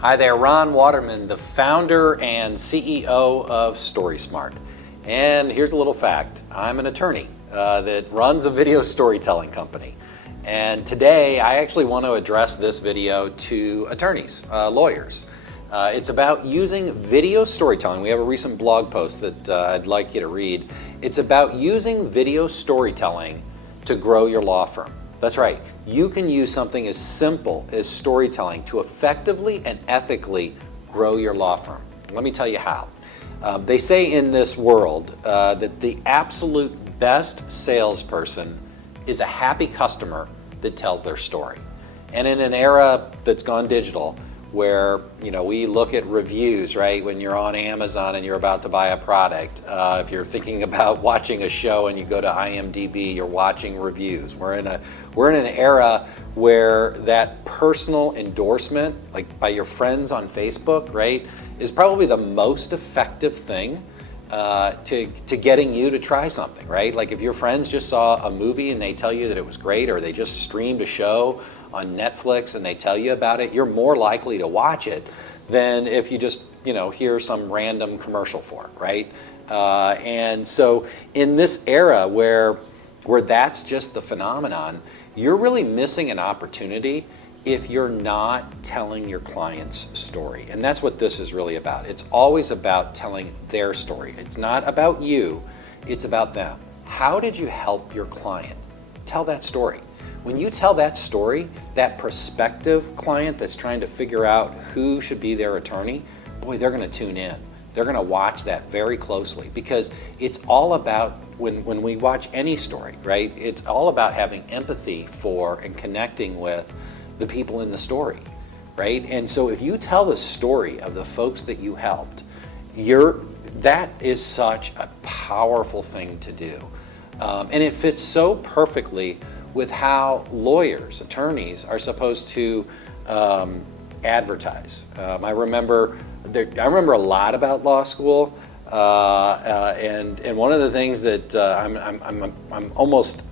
Hi there, Ron Waterman, the founder and CEO of StorySmart. And here's a little fact. I'm an attorney that runs a video storytelling company. And today I actually want to address this video to attorneys, lawyers. It's about using video storytelling. We have a recent blog post that I'd like you to read. It's about using video storytelling to grow your law firm. That's right. You can use something as simple as storytelling to effectively and ethically grow your law firm. Let me tell you how. They say in this world that the absolute best salesperson is a happy customer that tells their story. And in an era that's gone digital, where we look at reviews, right? When you're on Amazon and you're about to buy a product, if you're thinking about watching a show and you go to IMDb, you're watching reviews. We're in an era where that personal endorsement, like by your friends on Facebook, right, is probably the most effective thing to getting you to try something, right? Like if your friends just saw a movie and they tell you that it was great, or they just streamed a show on Netflix and they tell you about it, you're more likely to watch it than if you just hear some random commercial for it, right? And so in this era where that's just the phenomenon, you're really missing an opportunity if you're not telling your client's story. And that's what this is really about. It's always about telling their story. It's not about you, it's about them. How did you help your client? Tell that story. When you tell that story, that prospective client that's trying to figure out who should be their attorney, boy, they're going to tune in. They're going to watch that very closely, because it's all about, when we watch any story, right, it's all about having empathy for and connecting with the people in the story, right? And so if you tell the story of the folks that you helped, that is such a powerful thing to do. And it fits so perfectly with how lawyers, attorneys, are supposed to advertise. I remember a lot about law school, and one of the things that I'm almost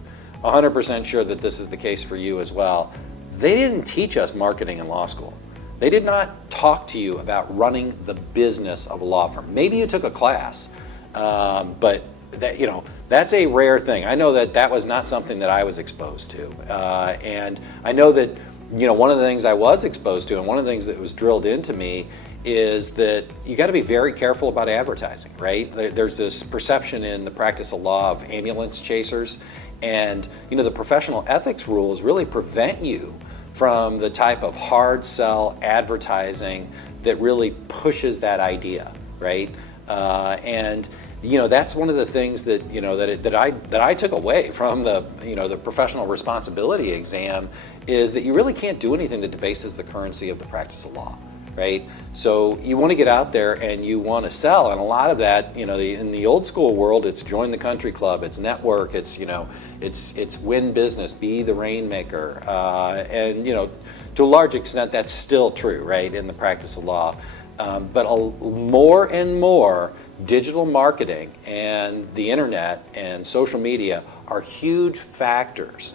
100% sure that this is the case for you as well. They didn't teach us marketing in law school. They did not talk to you about running the business of a law firm. Maybe you took a class, but that's a rare thing. I know that was not something that I was exposed to. And I know that, one of the things I was exposed to, and one of the things that was drilled into me, is that you got to be very careful about advertising, right? There's this perception in the practice of law of ambulance chasers. And, the professional ethics rules really prevent you from the type of hard sell advertising that really pushes that idea, right? And that's one of the things that that I took away from the professional responsibility exam, is that you really can't do anything that debases the currency of the practice of law, right? So you want to get out there and you want to sell, and a lot of that, in the old school world, it's join the country club, it's network, it's it's win business, be the rainmaker, and to a large extent that's still true, right, in the practice of law. But more and more, digital marketing and the internet and social media are huge factors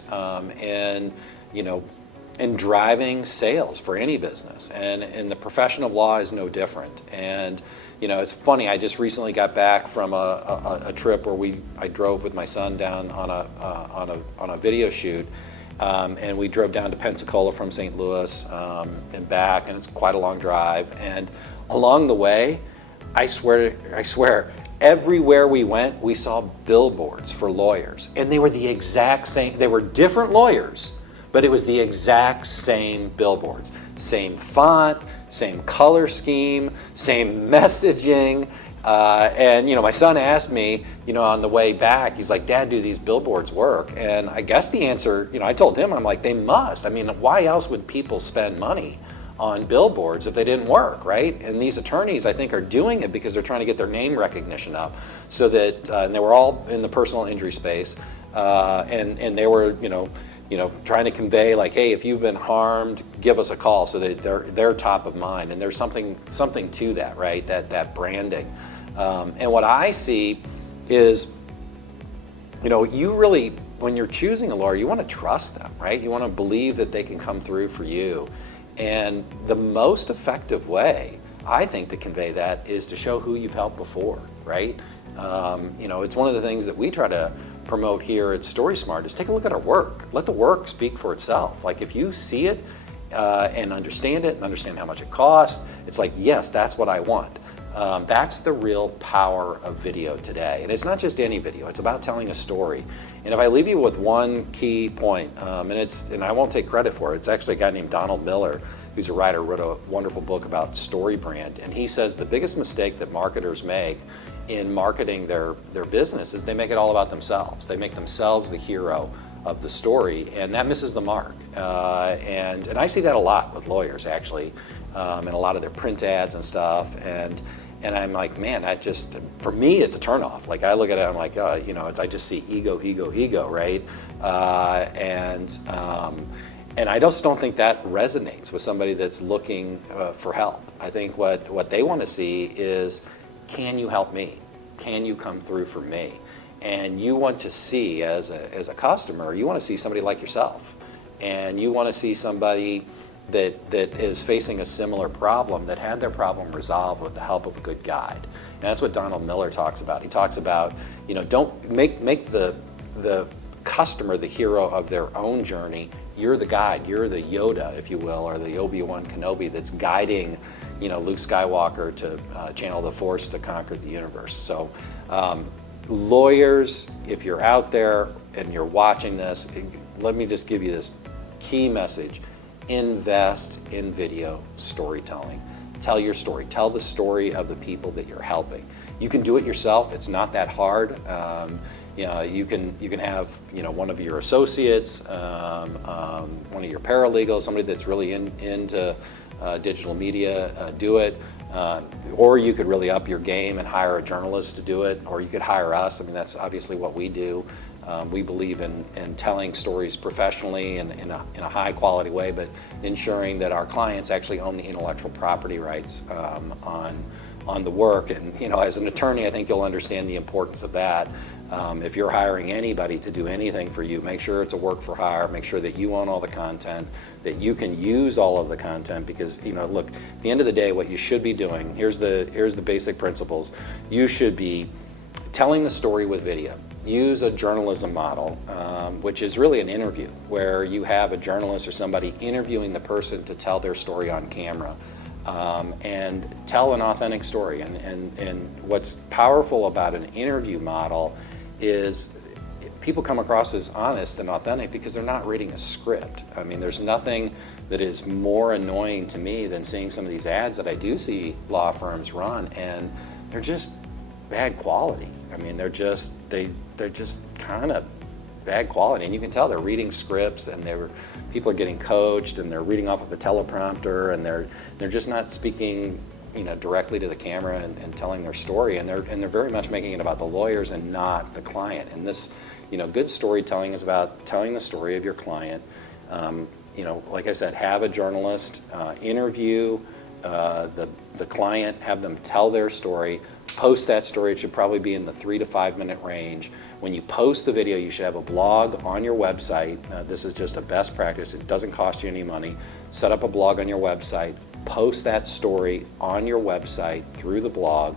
in driving sales for any business, and the profession of law is no different. And it's funny, I just recently got back from a trip where I drove with my son down on a video shoot, and we drove down to Pensacola from St. Louis and back, and it's quite a long drive. And along the way, I swear, everywhere we went, we saw billboards for lawyers, and they were the exact same. They were different lawyers, but it was the exact same billboards. Same font, same color scheme, same messaging. And my son asked me, on the way back, he's like, "Dad, do these billboards work?" And I guess the answer, I told him, I'm like, they must. I mean, why else would people spend money on billboards if they didn't work, right? And these attorneys, I think, are doing it because they're trying to get their name recognition up, so that, and they were all in the personal injury space, and they were, trying to convey, like, hey, if you've been harmed, give us a call, so that they're top of mind. And there's something to that, right? That branding. And what I see is, you really, when you're choosing a lawyer, you want to trust them, right? You want to believe that they can come through for you. And the most effective way, I think, to convey that is to show who you've helped before, right? It's one of the things that we try to promote here at StorySmart is take a look at our work. Let the work speak for itself. Like if you see it and understand it and understand how much it costs, it's like, yes, that's what I want. That's the real power of video today. And it's not just any video, it's about telling a story. And if I leave you with one key point, and I won't take credit for it, it's actually a guy named Donald Miller, who's a writer, wrote a wonderful book about story brand. And he says the biggest mistake that marketers make in marketing their business is they make it all about themselves. They make themselves the hero of the story, and that misses the mark. And I see that a lot with lawyers, actually, and a lot of their print ads and stuff. And I'm like, man, for me, it's a turnoff. Like I look at it, I'm like, I just see ego, right? And I just don't think that resonates with somebody that's looking for help. I think what they want to see is, can you help me? Can you come through for me? And you want to see, as a customer, you want to see somebody like yourself. And you want to see somebody that is facing a similar problem, that had their problem resolved with the help of a good guide. And that's what Donald Miller talks about. He talks about, don't make the customer the hero of their own journey. You're the guide, you're the Yoda, if you will, or the Obi-Wan Kenobi that's guiding, Luke Skywalker to channel the Force to conquer the universe. So lawyers, if you're out there and you're watching this, let me just give you this key message. Invest in video storytelling. Tell your story. Tell the story of the people that you're helping. You can do it yourself. It's not that hard. You can have one of your associates, one of your paralegals, somebody that's really into digital media, do it. Or you could really up your game and hire a journalist to do it, or you could hire us. I mean, that's obviously what we do. We believe in telling stories professionally and in a high quality way, but ensuring that our clients actually own the intellectual property rights on the work. And as an attorney, I think you'll understand the importance of that. If you're hiring anybody to do anything for you, make sure it's a work for hire. Make sure that you own all the content, that you can use all of the content, because look, at the end of the day, what you should be doing, here's the basic principles. You should be telling the story with video. Use a journalism model, which is really an interview, where you have a journalist or somebody interviewing the person to tell their story on camera, and tell an authentic story. And what's powerful about an interview model is people come across as honest and authentic because they're not reading a script. I mean, there's nothing that is more annoying to me than seeing some of these ads that I do see law firms run, and they're just bad quality. I mean, they're just kind of bad quality, and you can tell they're reading scripts, and people are getting coached, and they're reading off of a teleprompter, and they're just not speaking directly to the camera and telling their story, and they're very much making it about the lawyers and not the client. And this, good storytelling is about telling the story of your client. Like I said, have a journalist interview the client, have them tell their story, post that story. It should probably be in the 3 to 5 minute range. When you post the video, you should have a blog on your website. This is just a best practice. It doesn't cost you any money. Set up a blog on your website, post that story on your website through the blog.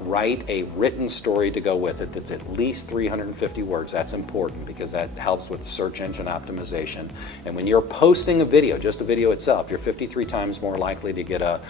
Write a written story to go with it that's at least 350 words. That's important because that helps with search engine optimization. And when you're posting a video, just a video itself, you're 53 times more likely to get a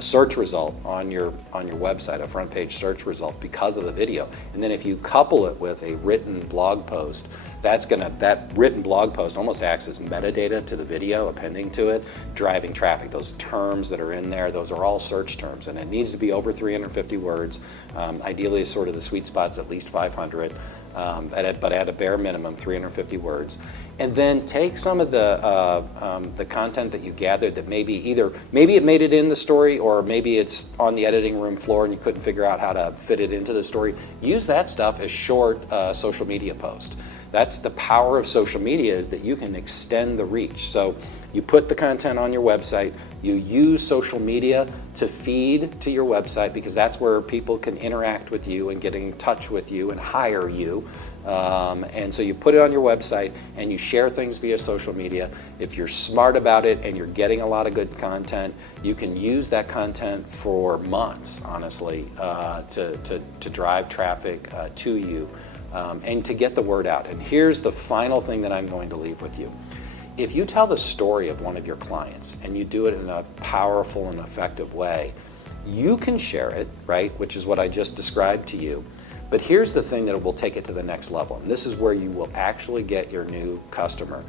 search result on your website, a front page search result, because of the video. And then if you couple it with a written blog post, that written blog post almost acts as metadata to the video, appending to it, driving traffic. Those terms that are in there, those are all search terms, and it needs to be over 350 words. Ideally, sort of the sweet spot's at least 500, but at a bare minimum, 350 words. And then take some of the content that you gathered that maybe it made it in the story, or maybe it's on the editing room floor and you couldn't figure out how to fit it into the story. Use that stuff as short social media posts. That's the power of social media, is that you can extend the reach. So you put the content on your website, you use social media to feed to your website, because that's where people can interact with you and get in touch with you and hire you. And so you put it on your website and you share things via social media. If you're smart about it and you're getting a lot of good content, you can use that content for months, honestly, to drive traffic to you and to get the word out. And here's the final thing that I'm going to leave with you. If you tell the story of one of your clients and you do it in a powerful and effective way, you can share it, right, which is what I just described to you. But here's the thing that will take it to the next level, and this is where you will actually get your new customer.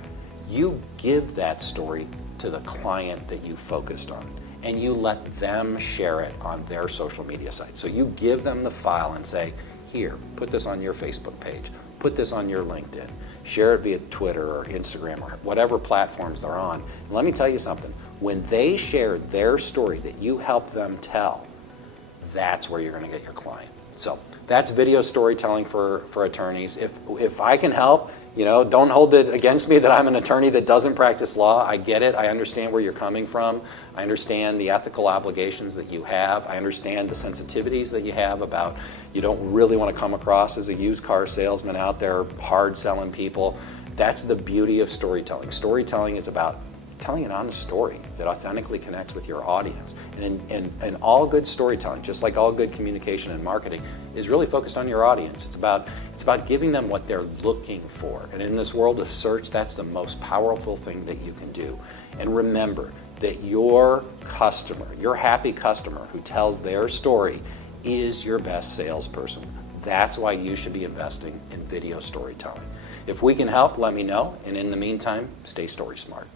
You give that story to the client that you focused on, and you let them share it on their social media site. So you give them the file and say, here, put this on your Facebook page, put this on your LinkedIn, share it via Twitter or Instagram or whatever platforms they're on. And let me tell you something, when they share their story that you help them tell, that's where you're going to get your client. So that's video storytelling for attorneys. If I can help, don't hold it against me that I'm an attorney that doesn't practice law. I get it. I understand where you're coming from. I understand the ethical obligations that you have. I understand the sensitivities that you have about you don't really want to come across as a used car salesman out there hard selling people. That's the beauty of storytelling. Storytelling is about telling an honest story that authentically connects with your audience. And all good storytelling, just like all good communication and marketing, is really focused on your audience. It's about giving them what they're looking for. And in this world of search, that's the most powerful thing that you can do. And remember that your customer, your happy customer who tells their story, is your best salesperson. That's why you should be investing in video storytelling. If we can help, let me know. And in the meantime, stay story smart.